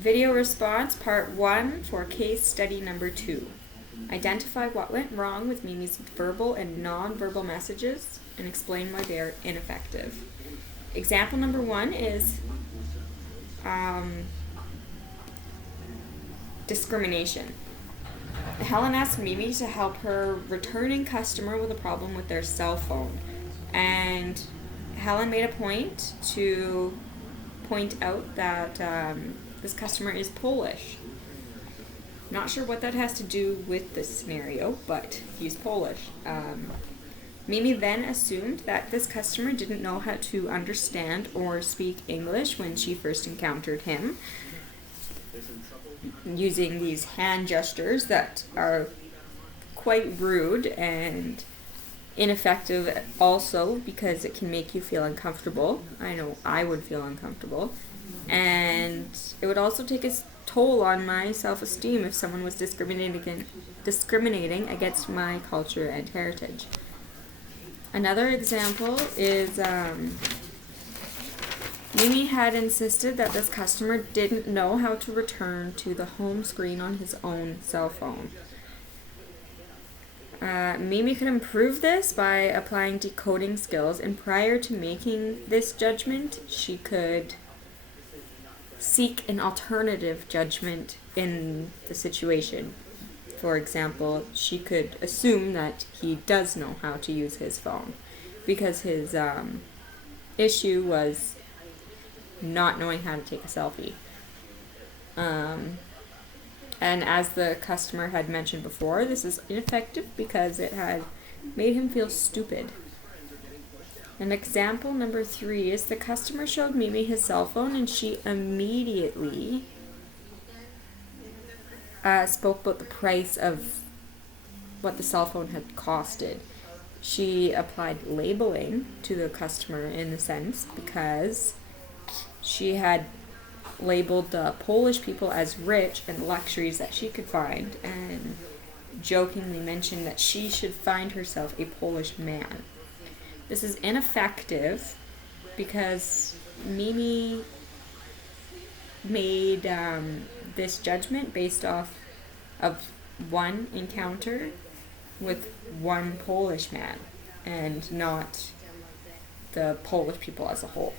Video response part 1 for case study number 2. Identify what went wrong with Mimi's verbal and non-verbal messages and explain why they are ineffective. Example number 1 is discrimination. Helen asked Mimi to help her returning customer with a problem with their cell phone, and Helen made a point to point out that this customer is Polish. Not sure what that has to do with this scenario, but he's Polish. Mimi then assumed that this customer didn't know how to understand or speak English when she first encountered him, using these hand gestures that are quite rude and ineffective also because it can make you feel uncomfortable. I know I would feel uncomfortable. And it would also take a toll on my self-esteem if someone was discriminating against my culture and heritage. Another example is Mimi had insisted that this customer didn't know how to return to the home screen on his own cell phone. Mimi could improve this by applying decoding skills, and prior to making this judgment, she could seek an alternative judgment in the situation. For example, she could assume that he does know how to use his phone because his issue was not knowing how to take a selfie. And as the customer had mentioned before, this is ineffective because it had made him feel stupid. And example number 3 is the customer showed Mimi his cell phone, and she immediately spoke about the price of what the cell phone had costed. She applied labeling to the customer in the sense because she had labeled Polish people as rich and luxuries that she could find, and jokingly mentioned that she should find herself a Polish man. This is ineffective because Mimi made this judgment based off of one encounter with one Polish man and not the Polish people as a whole.